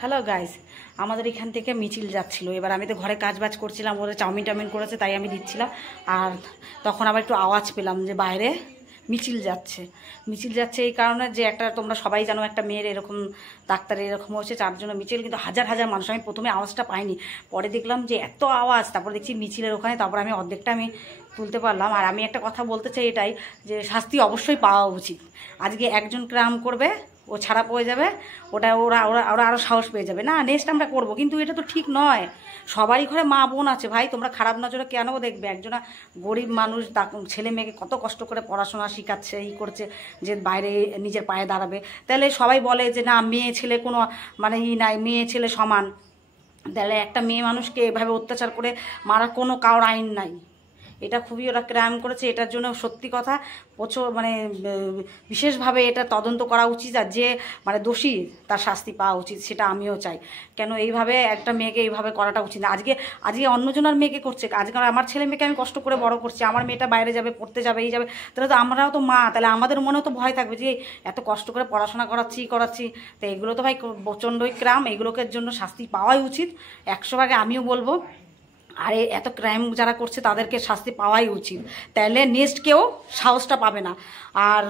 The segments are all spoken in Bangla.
হ্যালো গাইস, আমাদের এখান থেকে মিছিল যাচ্ছিল। এবার আমি তো ঘরে কাজ বাজ করছিলাম, ওরা চাউমিন টাউমিন করেছে তাই আমি দিচ্ছিলাম। আর তখন আবার একটু আওয়াজ পেলাম যে বাইরে মিছিল যাচ্ছে এই কারণে যে একটা, তোমরা সবাই জানো একটা মেয়ের এরকম ডাক্তারের এরকম হচ্ছে, তার জন্য মিছিল। কিন্তু হাজার হাজার মানুষ, আমি প্রথমে আওয়াজটা পাইনি, পরে দেখলাম যে এত আওয়াজ, তারপর দেখছি মিছিলের ওখানে, তারপর আমি অর্ধেকটা আমি তুলতে পারলাম। আর আমি একটা কথা বলতে চাই এটাই, যে শাস্তি অবশ্যই পাওয়া উচিত। আজকে একজন ক্রাইম করবে, ও ছাড়া পেয়ে যাবে, ওটা ওরা ওরা ওরা আরও সাহস পেয়ে যাবে, না নেক্সট আমরা করবো। কিন্তু এটা তো ঠিক নয়। সবারই ঘরে মা বোন আছে ভাই, তোমরা খারাপ নজরে কেন দেখবে? একজনা গরিব মানুষ ছেলে মেয়েকে কত কষ্ট করে পড়াশোনা শেখাচ্ছে, করছে যে বাইরে নিজের পায়ে দাঁড়াবে। তাহলে সবাই বলে যে না, মেয়ে ছেলে কোনো মানে নাই, মেয়ে ছেলে সমান। তাহলে একটা মেয়ে মানুষকে এভাবে অত্যাচার করে মারা কোনো কারোর আইন নাই। এটা খুবই ওরা ক্রাইম করেছে। এটার জন্য সত্যি কথা প্রচুর মানে বিশেষভাবে এটা তদন্ত করা উচিত, আর যে মানে দোষী তার শাস্তি পাওয়া উচিত, সেটা আমিও চাই। কেন এইভাবে একটা মেয়েকে এইভাবে করাটা উচিত না। আজকে অন্যজনের মেয়েকে করছে, আজকে আমার ছেলে মেয়েকে আমি কষ্ট করে বড় করছি, আমার মেয়েটা বাইরে যাবে, পড়তে যাবে, এই যাবে, তাহলে তো আমরাও তো মা, তাহলে আমাদের মনেও তো ভয় থাকবে যে এত কষ্ট করে পড়াশোনা করাচ্ছি। তো এগুলো তো ভাই প্রচণ্ডই ক্রাইম, এগুলোকে জন্য শাস্তি পাওয়াই উচিত 100 ভাগে আমিও বলবো। আর এত ক্রাইম যারা করছে তাদেরকে শাস্তি পাওয়াই উচিত, তাহলে নেক্সট কেউ সাহসটা পাবে না। আর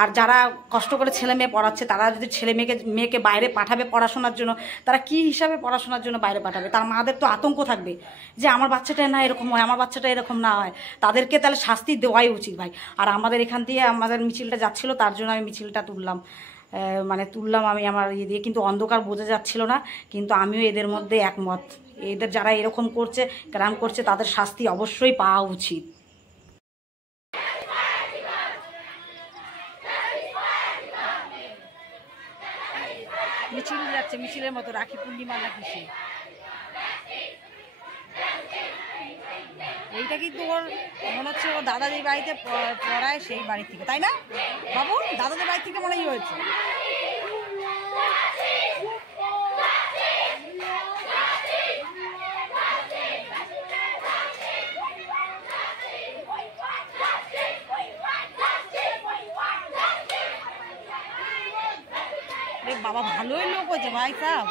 আর যারা কষ্ট করে ছেলে মেয়ে পড়াচ্ছে, তারা যদি মেয়েকে বাইরে পাঠাবে পড়াশোনার জন্য, তারা কি হিসাবে পড়াশোনার জন্য বাইরে পাঠাবে? তার মাদের তো আতঙ্ক থাকবে যে আমার বাচ্চাটা না এরকম হয়, আমার বাচ্চাটা এরকম না হয়। তাদেরকে তাহলে শাস্তি দেওয়াই উচিত ভাই। আর আমাদের এখান দিয়ে আমাদের মিছিলটা যাচ্ছিলো, তার জন্য আমি মিছিলটা তুললাম আমি আমার ইয়ে দিয়ে, কিন্তু অন্ধকার বোঝা যাচ্ছিল না। কিন্তু আমিও এদের মধ্যে একমত, এদের যারা এরকম করছে, ক্রাইম করছে, তাদের শাস্তি অবশ্যই পাওয়া উচিত। মিছিল যাচ্ছে, মিছিলের মতো রাখি পূর্ণিমা না কিসে, এইটা কিন্তু ওর মনে হচ্ছে ওর দাদাদের বাড়িতে পড়ায়, সেই বাড়ি থেকে, তাই না বাবু? দাদাদের বাড়ি থেকে মনে হয়েছে। বাবা ভালোই লোক হয়েছে ভাই সাহেব।